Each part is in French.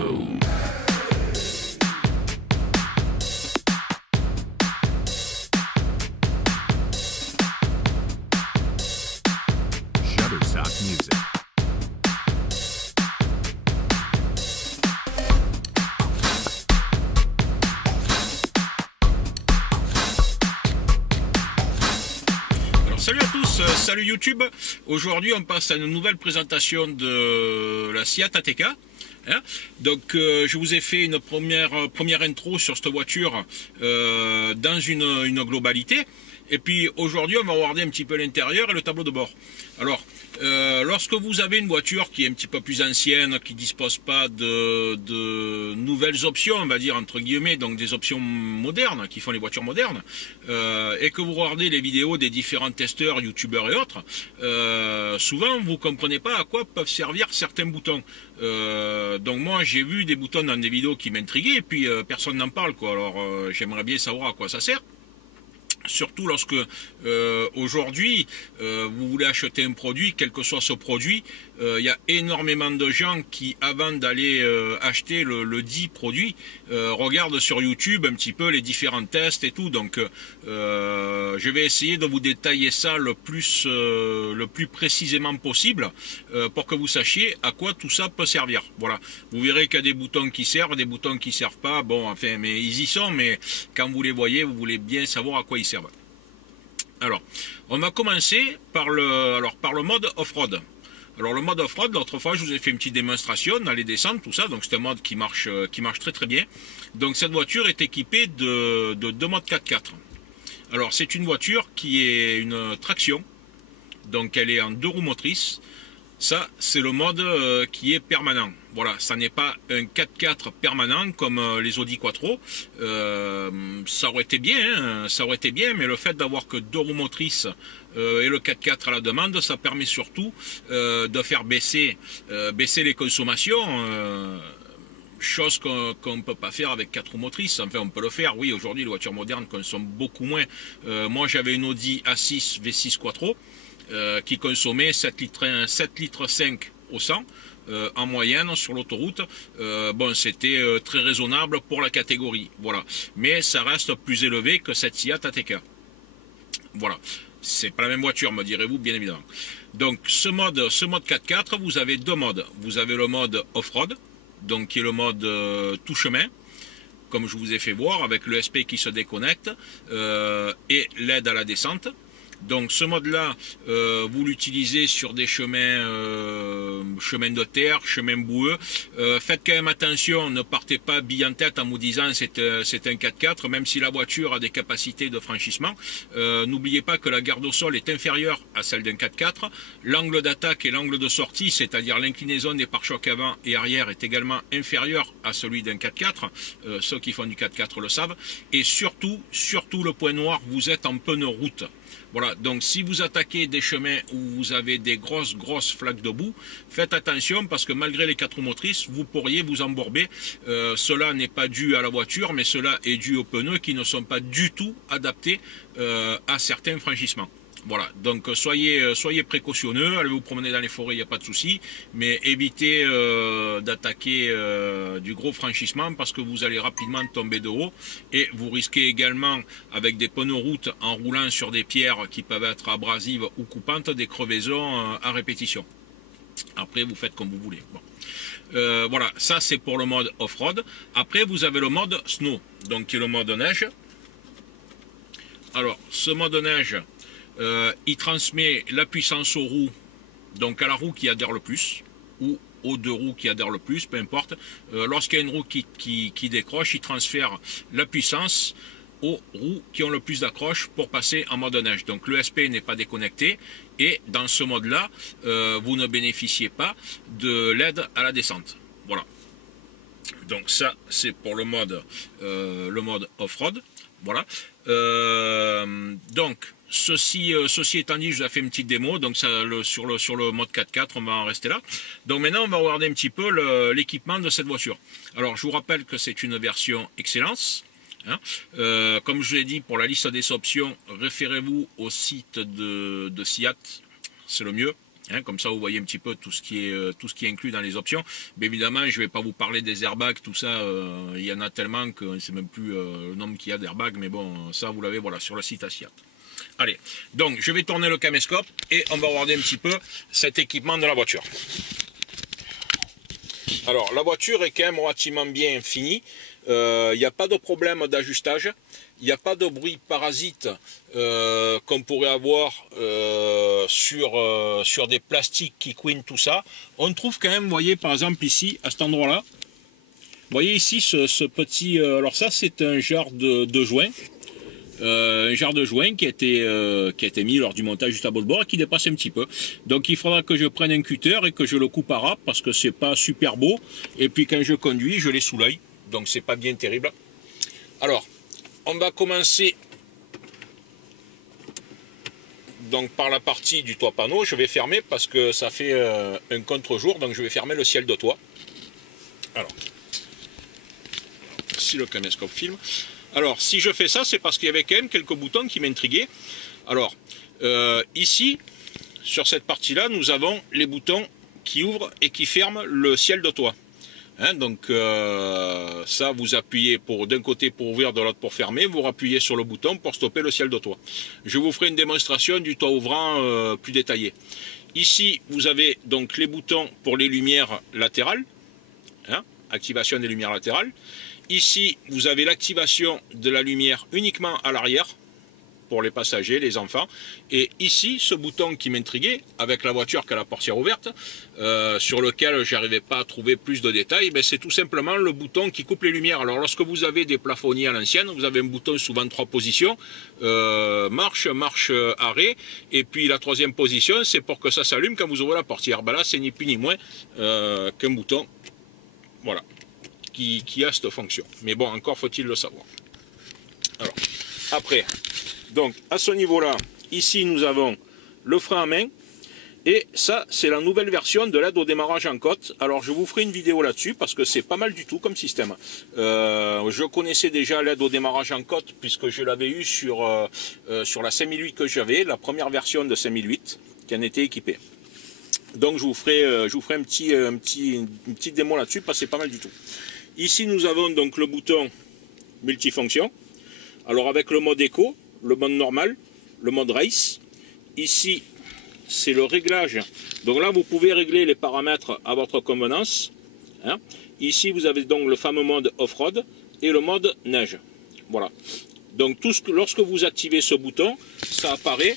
Boom. Shutterstock Music. Salut à tous, salut YouTube. Aujourd'hui on passe à une nouvelle présentation de la Seat ATK. Donc je vous ai fait une première intro sur cette voiture dans une globalité. Et puis aujourd'hui on va regarder un petit peu l'intérieur et le tableau de bord. Alors lorsque vous avez une voiture qui est un petit peu plus ancienne, qui dispose pas de nouvelles options, on va dire entre guillemets, donc des options modernes qui font les voitures modernes, et que vous regardez les vidéos des différents testeurs, youtubeurs et autres, souvent vous comprenez pas à quoi peuvent servir certains boutons. Donc moi j'ai vu des boutons dans des vidéos qui m'intriguaient et puis personne n'en parle quoi. Alors j'aimerais bien savoir à quoi ça sert. Surtout lorsque aujourd'hui vous voulez acheter un produit, quel que soit ce produit, il y a énormément de gens qui, avant d'aller acheter le dit produit, regardent sur YouTube un petit peu les différents tests et tout. Donc je vais essayer de vous détailler ça le plus précisément possible pour que vous sachiez à quoi tout ça peut servir. Voilà, vous verrez qu'il y a des boutons qui servent, des boutons qui servent pas. Bon, enfin, mais ils y sont, mais quand vous les voyez, vous voulez bien savoir à quoi ils servent. Alors, on va commencer par le mode off-road. Alors le mode off-road, l'autre fois je vous ai fait une petite démonstration dans les descentes, tout ça, donc c'est un mode qui marche très très bien. Donc cette voiture est équipée de deux modes 4x4. Alors c'est une voiture qui est une traction, donc elle est en 2 roues motrices. Ça, c'est le mode qui est permanent. Voilà, ça n'est pas un 4x4 permanent comme les Audi Quattro. Ça aurait été bien, hein, ça aurait été bien, mais le fait d'avoir que 2 roues motrices et le 4x4 à la demande, ça permet surtout de faire baisser les consommations. Chose qu'on ne peut pas faire avec 4 roues motrices. Enfin, on peut le faire, oui, aujourd'hui les voitures modernes consomment beaucoup moins. Moi j'avais une Audi A6 V6 Quattro qui consommait 7,5 litres au 100 en moyenne sur l'autoroute. Bon, c'était très raisonnable pour la catégorie, voilà. Mais ça reste plus élevé que cette Seat ATK. Voilà, c'est pas la même voiture, me direz-vous, bien évidemment. Donc ce mode 4x4, vous avez 2 modes. Vous avez le mode off-road, donc qui est le mode tout chemin, comme je vous ai fait voir, avec le SP qui se déconnecte et l'aide à la descente. Donc ce mode-là, vous l'utilisez sur des chemins de terre, chemins boueux. Faites quand même attention, ne partez pas bille en tête en vous disant c'est un 4x4, même si la voiture a des capacités de franchissement. N'oubliez pas que la garde au sol est inférieure à celle d'un 4x4. L'angle d'attaque et l'angle de sortie, c'est-à-dire l'inclinaison des pare-chocs avant et arrière, est également inférieur à celui d'un 4x4. Ceux qui font du 4x4 le savent. Et surtout le point noir, vous êtes en pneu route. Voilà, donc si vous attaquez des chemins où vous avez des grosses flaques de boue, faites attention parce que malgré les 4 roues motrices, vous pourriez vous embourber. Cela n'est pas dû à la voiture, mais cela est dû aux pneus qui ne sont pas du tout adaptés à certains franchissements. Voilà, donc soyez précautionneux, allez vous promener dans les forêts, il n'y a pas de souci, mais évitez d'attaquer du gros franchissement parce que vous allez rapidement tomber de haut et vous risquez également, avec des pneus route en roulant sur des pierres qui peuvent être abrasives ou coupantes, des crevaisons à répétition. Après, vous faites comme vous voulez. Bon. Voilà, ça c'est pour le mode off-road. Après, vous avez le mode snow, donc qui est le mode neige. Alors, ce mode neige, il transmet la puissance aux roues, donc à la roue qui adhère le plus, ou aux 2 roues qui adhèrent le plus, peu importe. Lorsqu'il y a une roue qui décroche, il transfère la puissance aux roues qui ont le plus d'accroche pour passer en mode neige. Donc le SP n'est pas déconnecté et dans ce mode-là, vous ne bénéficiez pas de l'aide à la descente. Voilà. Donc ça, c'est pour le mode off-road. Voilà. Donc, ceci étant dit, je vous ai fait une petite démo, donc ça, sur le mode 4x4, on va en rester là. Donc maintenant, on va regarder un petit peu l'équipement de cette voiture. Alors, je vous rappelle que c'est une version Excellence. Hein. Comme je l'ai dit, pour la liste des options, référez-vous au site de Seat, c'est le mieux. Hein, comme ça, vous voyez un petit peu tout ce qui est inclus dans les options. Mais évidemment, je ne vais pas vous parler des airbags, tout ça. Il y en a tellement que c'est même plus le nombre qu'il y a d'airbags. Mais bon, ça, vous l'avez voilà, sur le site Asiat. Allez, donc je vais tourner le caméscope et on va regarder un petit peu cet équipement de la voiture. Alors, la voiture est quand même relativement bien finie. Il n'y a pas de problème d'ajustage. Il n'y a pas de bruit parasite qu'on pourrait avoir sur des plastiques qui couinent, tout ça. On trouve quand même, vous voyez, par exemple ici, à cet endroit-là, vous voyez ici ce petit... alors ça, c'est un genre de joint. Un genre de joint qui a été mis lors du montage du tableau de bord et qui dépasse un petit peu. Donc il faudra que je prenne un cutter et que je le coupe à ras parce que c'est pas super beau. Et puis quand je conduis, je l'ai sous l'œil. Donc c'est pas bien terrible. Alors, on va commencer donc par la partie du toit panneau. Je vais fermer parce que ça fait un contre-jour. Donc je vais fermer le ciel de toit. Alors, si le caméscope filme. Alors, si je fais ça, c'est parce qu'il y avait quand même quelques boutons qui m'intriguaient. Alors, ici, sur cette partie-là, nous avons les boutons qui ouvrent et qui ferment le ciel de toit. Hein, donc, ça, vous appuyez d'un côté pour ouvrir, de l'autre pour fermer. Vous appuyez sur le bouton pour stopper le ciel de toit. Je vous ferai une démonstration du toit ouvrant plus détaillée. Ici, vous avez donc les boutons pour les lumières latérales. Hein, activation des lumières latérales. Ici, vous avez l'activation de la lumière uniquement à l'arrière pour les passagers, les enfants. Et ici, ce bouton qui m'intriguait, avec la voiture qui a la portière ouverte, sur lequel je n'arrivais pas à trouver plus de détails, c'est tout simplement le bouton qui coupe les lumières. Alors, lorsque vous avez des plafonniers à l'ancienne, vous avez un bouton souvent 3 positions, marche, arrêt, et puis la 3e position, c'est pour que ça s'allume quand vous ouvrez la portière. Là, c'est ni plus ni moins qu'un bouton, voilà, qui a cette fonction. Mais bon, encore faut-il le savoir. Alors, après, donc à ce niveau-là, ici nous avons le frein à main, et ça c'est la nouvelle version de l'aide au démarrage en côte. Alors je vous ferai une vidéo là-dessus parce que c'est pas mal du tout comme système. Je connaissais déjà l'aide au démarrage en côte puisque je l'avais eu sur la 5008 que j'avais, la première version de 5008 qui en était équipée. Donc je vous ferai une petite démo là-dessus parce que c'est pas mal du tout. Ici nous avons donc le bouton multifonction. Alors avec le mode éco, le mode normal, le mode race. Ici c'est le réglage. Donc là vous pouvez régler les paramètres à votre convenance. Hein. Ici vous avez donc le fameux mode off-road et le mode neige. Voilà. Donc lorsque vous activez ce bouton, ça apparaît.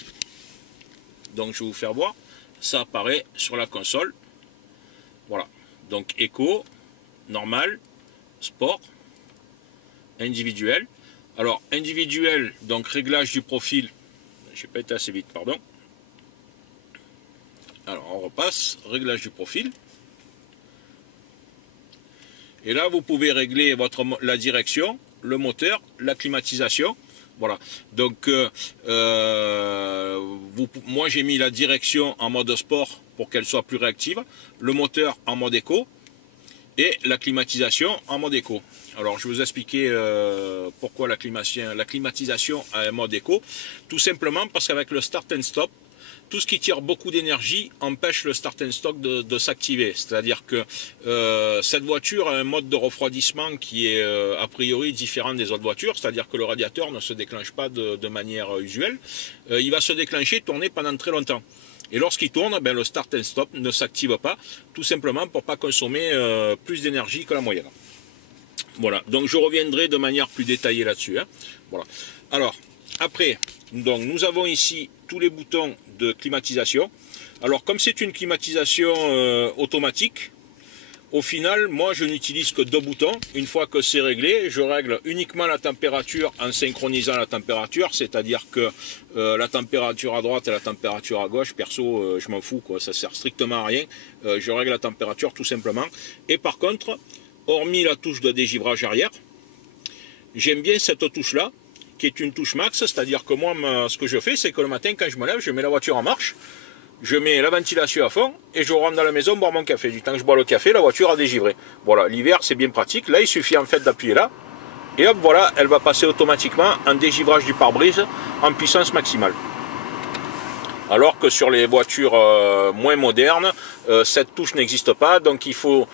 Donc je vais vous faire voir. Ça apparaît sur la console. Voilà. Donc éco, normal, sport, individuel. Alors individuel, donc réglage du profil. J'ai pas été assez vite, pardon. Alors on repasse, réglage du profil. Et là vous pouvez régler la direction, le moteur, la climatisation. Voilà, donc moi j'ai mis la direction en mode sport pour qu'elle soit plus réactive, le moteur en mode éco et la climatisation en mode éco. Alors je vais vous expliquer pourquoi la climatisation a un mode éco. Tout simplement parce qu'avec le start and stop, tout ce qui tire beaucoup d'énergie empêche le start and stop de s'activer. C'est-à-dire que cette voiture a un mode de refroidissement qui est a priori différent des autres voitures. C'est-à-dire que le radiateur ne se déclenche pas de manière usuelle. Il va se déclencher, tourner pendant très longtemps. Et lorsqu'il tourne, le start and stop ne s'active pas, tout simplement pour ne pas consommer plus d'énergie que la moyenne. Voilà, donc je reviendrai de manière plus détaillée là-dessus. Hein. Voilà. Alors, après, donc, nous avons ici tous les boutons de climatisation. Alors, comme c'est une climatisation automatique, au final, moi, je n'utilise que 2 boutons. Une fois que c'est réglé, je règle uniquement la température en synchronisant la température, c'est-à-dire que la température à droite et la température à gauche, perso, je m'en fous, quoi, ça sert strictement à rien. Je règle la température tout simplement. Et par contre, hormis la touche de dégivrage arrière, j'aime bien cette touche-là, qui est une touche max, c'est-à-dire que moi, ce que je fais, c'est que le matin, quand je me lève, je mets la voiture en marche, je mets la ventilation à fond, et je rentre dans la maison boire mon café. Du temps que je bois le café, la voiture a dégivré. Voilà, l'hiver, c'est bien pratique. Là, il suffit en fait d'appuyer là, et hop, voilà, elle va passer automatiquement en dégivrage du pare-brise en puissance maximale. Alors que sur les voitures moins modernes, cette touche n'existe pas, donc il faut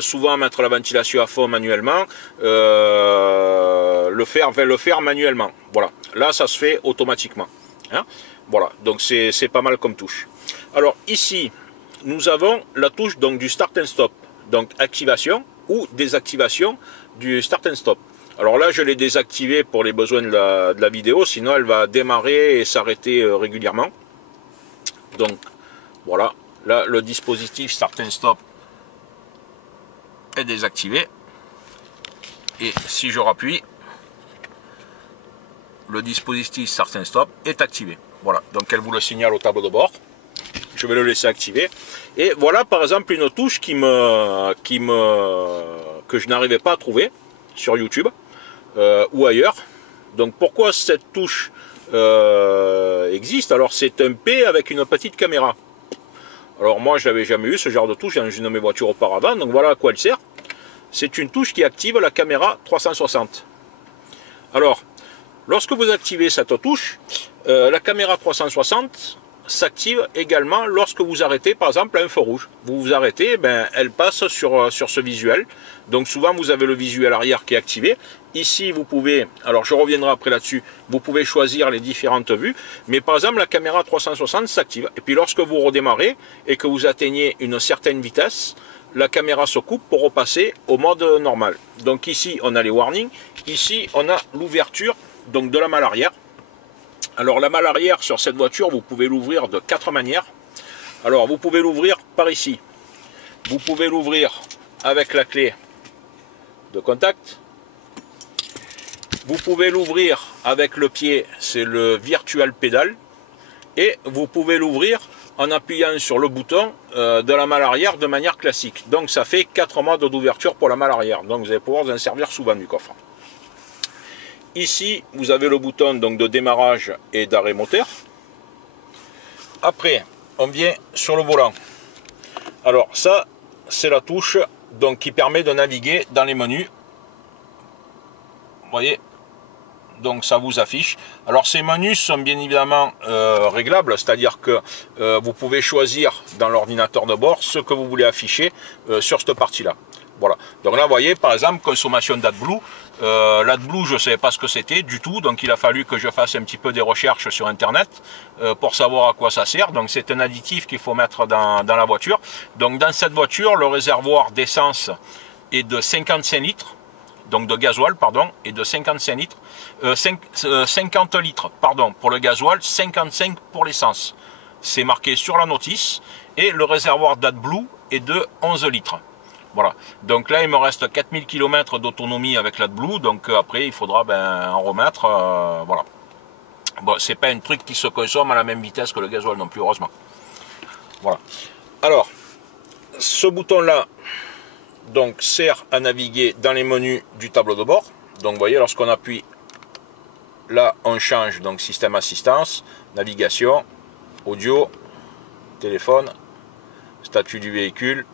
souvent mettre la ventilation à fond manuellement, le faire manuellement. Voilà, là ça se fait automatiquement. Hein, voilà, donc c'est pas mal comme touche. Alors ici, nous avons la touche donc du Start and Stop, donc activation ou désactivation du Start and Stop. Alors là, je l'ai désactivé pour les besoins de la vidéo, sinon elle va démarrer et s'arrêter régulièrement. Donc voilà, là le dispositif Start and Stop est désactivé. Et si je rappuie, le dispositif Start and Stop est activé. Voilà, donc elle vous le signale au tableau de bord. Je vais le laisser activer. Et voilà par exemple une touche que je n'arrivais pas à trouver sur YouTube ou ailleurs. Donc pourquoi cette touche existe? Alors c'est un P avec une petite caméra. Alors moi je n'avais jamais eu ce genre de touche dans une de mes voitures auparavant. Donc voilà à quoi elle sert. C'est une touche qui active la caméra 360. Alors lorsque vous activez cette touche, la caméra 360 s'active également lorsque vous arrêtez par exemple à un feu rouge. Vous vous arrêtez, ben, elle passe sur ce visuel. Donc souvent vous avez le visuel arrière qui est activé. Ici vous pouvez, alors je reviendrai après là-dessus, vous pouvez choisir les différentes vues. Mais par exemple la caméra 360 s'active. Et puis lorsque vous redémarrez et que vous atteignez une certaine vitesse, la caméra se coupe pour repasser au mode normal. Donc ici on a les warnings. Ici on a l'ouverture donc de la malle arrière. Alors la malle arrière sur cette voiture, vous pouvez l'ouvrir de 4 manières. Alors vous pouvez l'ouvrir par ici. Vous pouvez l'ouvrir avec la clé de contact. Vous pouvez l'ouvrir avec le pied, c'est le virtual pédale. Et vous pouvez l'ouvrir en appuyant sur le bouton de la malle arrière de manière classique. Donc ça fait 4 modes d'ouverture pour la malle arrière. Donc vous allez pouvoir vous en servir souvent du coffre. Ici, vous avez le bouton donc, de démarrage et d'arrêt moteur. Après, on vient sur le volant. Alors ça, c'est la touche donc, qui permet de naviguer dans les menus. Vous voyez, donc ça vous affiche. Alors ces menus sont bien évidemment réglables, c'est-à-dire que vous pouvez choisir dans l'ordinateur de bord ce que vous voulez afficher sur cette partie-là. Voilà. Donc là, vous voyez, par exemple, consommation d'AdBlue. L'AdBlue, je ne savais pas ce que c'était du tout, donc il a fallu que je fasse un petit peu des recherches sur Internet pour savoir à quoi ça sert. Donc c'est un additif qu'il faut mettre dans la voiture. Donc dans cette voiture, le réservoir d'essence est de 55 litres, donc de gasoil, pardon, et de 55 litres, 50 litres, pardon, pour le gasoil, 55 pour l'essence. C'est marqué sur la notice, et le réservoir d'AdBlue est de 11 litres. Voilà, donc là il me reste 4000 km d'autonomie avec l'AdBlue, donc après il faudra en remettre, voilà. Bon, c'est pas un truc qui se consomme à la même vitesse que le gasoil non plus, heureusement. Voilà. Alors, ce bouton là, donc sert à naviguer dans les menus du tableau de bord. Donc vous voyez, lorsqu'on appuie là, on change, donc système assistance, navigation, audio, téléphone, statut du véhicule,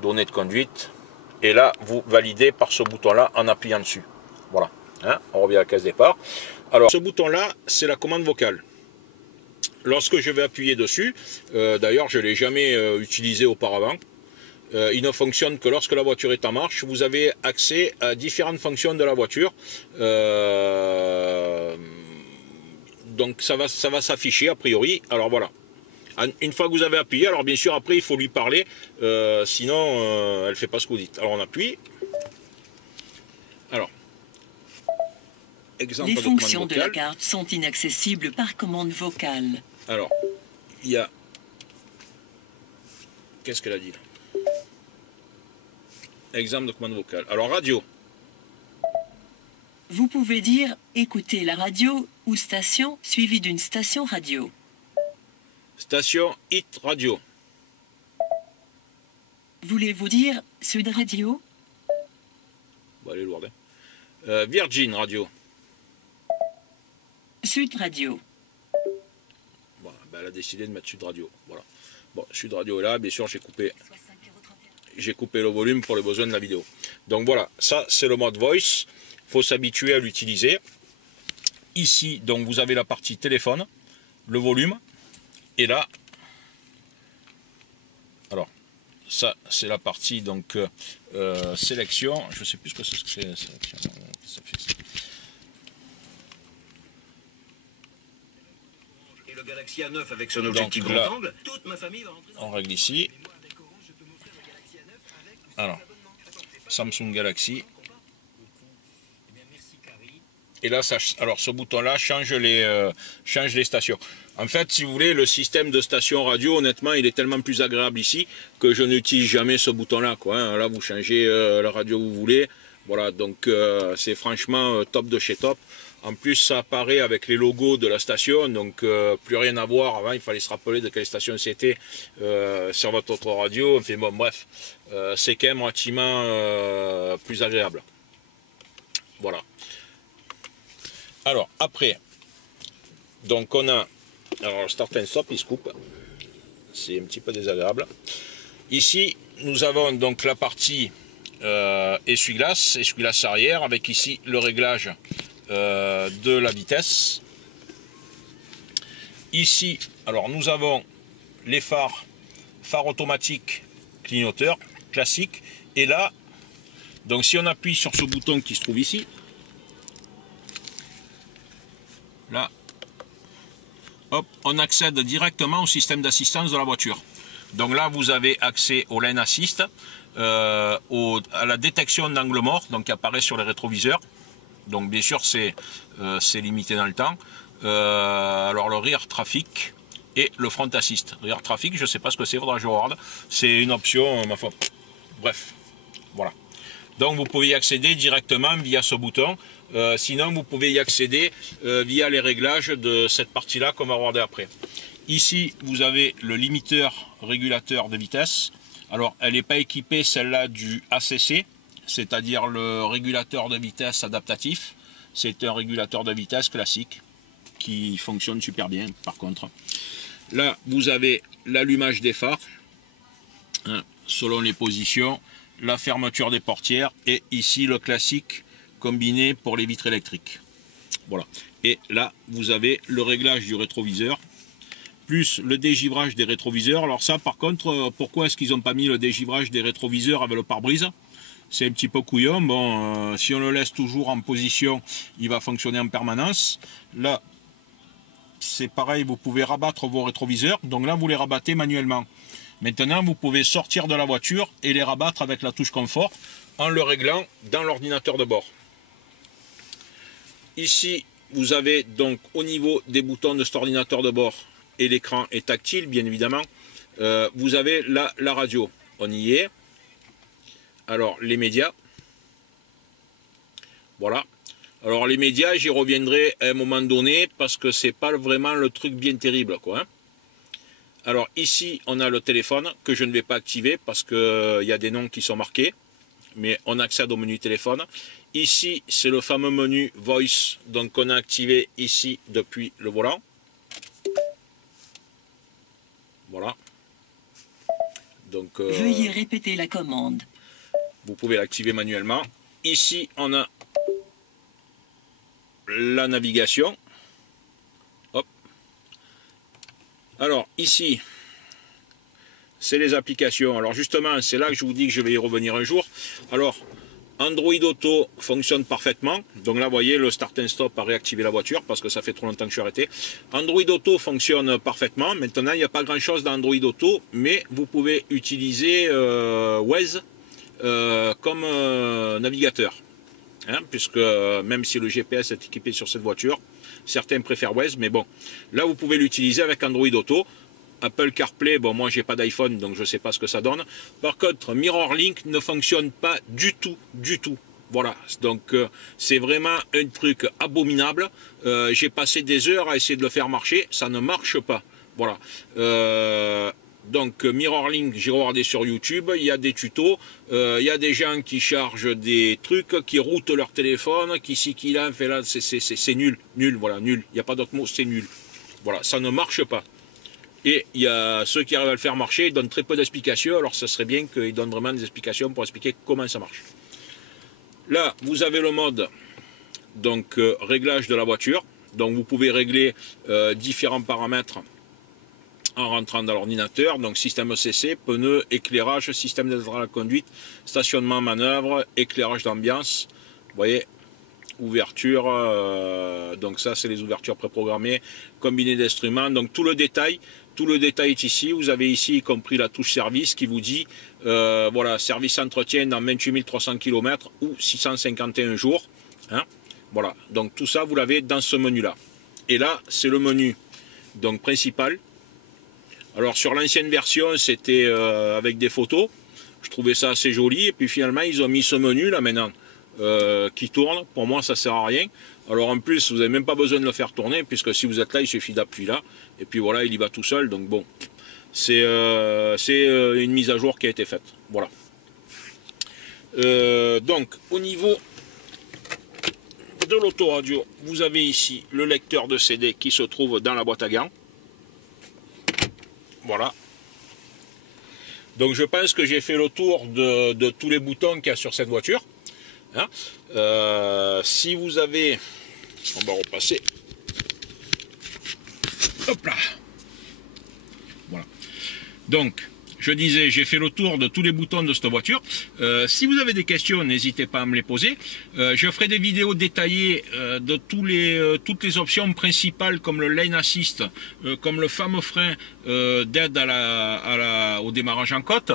données de conduite, et là vous validez par ce bouton là en appuyant dessus. Voilà, hein, on revient à la case départ. Alors ce bouton là, c'est la commande vocale. Lorsque je vais appuyer dessus, d'ailleurs je ne l'ai jamais utilisé auparavant, il ne fonctionne que lorsque la voiture est en marche. Vous avez accès à différentes fonctions de la voiture, donc ça va s'afficher a priori. Alors voilà, une fois que vous avez appuyé, alors bien sûr après il faut lui parler, sinon elle ne fait pas ce que vous dites. Alors on appuie. Alors, exemple les de fonctions commande de la vocale. carte sont inaccessibles par commande vocale. Alors, il y a... Qu'est-ce qu'elle a dit là? Exemple de commande vocale. Alors radio. Vous pouvez dire « Écoutez la radio » ou « Station » suivi d'une station radio. Station Hit Radio. Voulez-vous dire « Sud Radio » Bon, elle est lourde. Hein. Virgin Radio. Sud Radio. Bon, ben, elle a décidé de mettre Sud Radio. Voilà. Bon, Sud Radio est là. Bien sûr, j'ai coupé le volume pour les besoins de la vidéo. Donc voilà, ça c'est le mode voice. Il faut s'habituer à l'utiliser. Ici, donc vous avez la partie téléphone, le volume. Et là, alors, ça c'est la partie donc sélection. Je sais plus ce que c'est sélection. Ça fait ça. Et le Galaxy A9 avec son objectif Donc là, grand angle, toute ma famille va rentrer dans... On règle ici. Alors, Samsung Galaxy. Et là, ça, alors ce bouton-là change les stations. En fait, si vous voulez, le système de station radio, honnêtement, il est tellement plus agréable ici que je n'utilise jamais ce bouton-là, quoi, hein. Là, vous changez la radio où vous voulez. Voilà, donc c'est franchement top de chez top. En plus, ça apparaît avec les logos de la station, donc plus rien à voir. Avant, il fallait se rappeler de quelle station c'était sur votre autre radio. Enfin bon, bref, c'est quand même relativement plus agréable. Voilà. Alors, après, donc on a, alors le start and stop, il se coupe. C'est un petit peu désagréable. Ici, nous avons donc la partie essuie-glace arrière, avec ici le réglage de la vitesse. Ici, alors nous avons les phares automatiques clignoteurs classiques. Et là, donc si on appuie sur ce bouton qui se trouve ici, là, hop, on accède directement au système d'assistance de la voiture. Donc là, vous avez accès au lane assist, à la détection d'angle mort, donc qui apparaît sur les rétroviseurs. Donc bien sûr, c'est limité dans le temps. Alors le rear traffic et le front assist. Rear traffic, je ne sais pas ce que c'est, faudra que je regarde. C'est une option, ma foi. Bref, voilà. Donc vous pouvez y accéder directement via ce bouton. Sinon, vous pouvez y accéder via les réglages de cette partie-là qu'on va regarder après. Ici, vous avez le limiteur régulateur de vitesse. Alors, elle n'est pas équipée, celle-là, du ACC, c'est-à-dire le régulateur de vitesse adaptatif. C'est un régulateur de vitesse classique qui fonctionne super bien, par contre. Là, vous avez l'allumage des phares, hein, selon les positions, la fermeture des portières et ici le classique combiné pour les vitres électriques. Voilà. Et là, vous avez le réglage du rétroviseur, plus le dégivrage des rétroviseurs. Alors ça, par contre, pourquoi est-ce qu'ils n'ont pas mis le dégivrage des rétroviseurs avec le pare-brise? C'est un petit peu couillon. Bon, si on le laisse toujours en position, il va fonctionner en permanence. Là, c'est pareil, vous pouvez rabattre vos rétroviseurs. Donc là, vous les rabattez manuellement. Maintenant, vous pouvez sortir de la voiture et les rabattre avec la touche confort en le réglant dans l'ordinateur de bord. Ici, vous avez donc au niveau des boutons de cet ordinateur de bord, et l'écran est tactile, bien évidemment, vous avez la radio. On y est. Alors, les médias. Voilà. Alors, les médias, j'y reviendrai à un moment donné parce que c'est pas vraiment le truc bien terrible, quoi, hein. Alors, ici, on a le téléphone que je ne vais pas activer parce qu'il y a des noms qui sont marqués. Mais on accède au menu téléphone. Ici, c'est le fameux menu Voice, donc on a activé ici depuis le volant. Voilà. Donc, Veuillez répéter la commande. vous pouvez l'activer manuellement. Ici, on a la navigation. Hop. Alors, ici, c'est les applications. Alors justement, c'est là que je vous dis que je vais y revenir un jour. Alors, Android Auto fonctionne parfaitement. Donc là, vous voyez, le Start and Stop a réactivé la voiture parce que ça fait trop longtemps que je suis arrêté. Android Auto fonctionne parfaitement. Maintenant, il n'y a pas grand-chose dans Android Auto, mais vous pouvez utiliser Waze comme navigateur. Hein, puisque même si le GPS est équipé sur cette voiture, certains préfèrent Waze, mais bon, là, vous pouvez l'utiliser avec Android Auto. Apple CarPlay, bon moi j'ai pas d'iPhone donc je ne sais pas ce que ça donne. Par contre MirrorLink ne fonctionne pas du tout. Voilà, donc c'est vraiment un truc abominable. J'ai passé des heures à essayer de le faire marcher, ça ne marche pas. Voilà. Donc MirrorLink, j'ai regardé sur YouTube, il y a des tutos, il y a des gens qui chargent des trucs, qui routent leur téléphone, qui ci, qui là, fait là, c'est nul, voilà, nul, il n'y a pas d'autre mot, c'est nul. Voilà, ça ne marche pas. Et il y a ceux qui arrivent à le faire marcher, ils donnent très peu d'explications, alors ça serait bien qu'ils donnent vraiment des explications pour expliquer comment ça marche. Là, vous avez le mode donc réglage de la voiture, donc vous pouvez régler différents paramètres en rentrant dans l'ordinateur. Donc système CC, pneus, éclairage, système d'aide à la conduite, stationnement, manœuvre, éclairage d'ambiance. Vous voyez, ouverture, donc ça c'est les ouvertures préprogrammées, combiné d'instruments, donc tout le détail est ici. Vous avez ici y compris la touche service qui vous dit voilà, service entretien dans 28 300 km ou 651 jours, hein. Voilà, donc tout ça vous l'avez dans ce menu là. Et là c'est le menu donc principal. Alors sur l'ancienne version c'était avec des photos, je trouvais ça assez joli, et puis finalement ils ont mis ce menu là maintenant qui tourne. Pour moi ça sert à rien. Alors en plus vous n'avez même pas besoin de le faire tourner, puisque si vous êtes là il suffit d'appuyer là et puis voilà, il y va tout seul. Donc bon, c'est une mise à jour qui a été faite. Voilà. Donc au niveau de l'autoradio, vous avez ici le lecteur de CD qui se trouve dans la boîte à gants. Voilà. Donc je pense que j'ai fait le tour de tous les boutons qu'il y a sur cette voiture. Hein, si vous avez, on va repasser, hop là, voilà. Donc je disais, j'ai fait le tour de tous les boutons de cette voiture. Si vous avez des questions, n'hésitez pas à me les poser. Je ferai des vidéos détaillées de toutes les options principales, comme le lane assist, comme le fameux frein d'aide au démarrage en côte,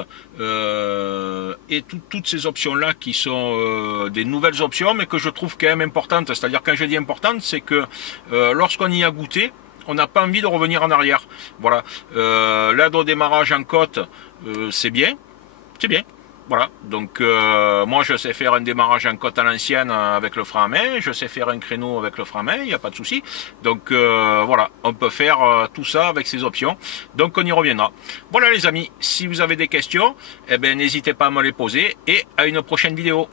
et toutes ces options-là qui sont des nouvelles options, mais que je trouve quand même importantes. C'est-à-dire, quand je dis importante, c'est que lorsqu'on y a goûté, on n'a pas envie de revenir en arrière. Voilà. L'aide au démarrage en côte, c'est bien. C'est bien. Voilà. Donc, moi, je sais faire un démarrage en côte à l'ancienne avec le frein à main. Je sais faire un créneau avec le frein à main. Il n'y a pas de souci. Donc, voilà. On peut faire tout ça avec ces options. Donc, on y reviendra. Voilà, les amis. Si vous avez des questions, eh ben, n'hésitez pas à me les poser. Et à une prochaine vidéo.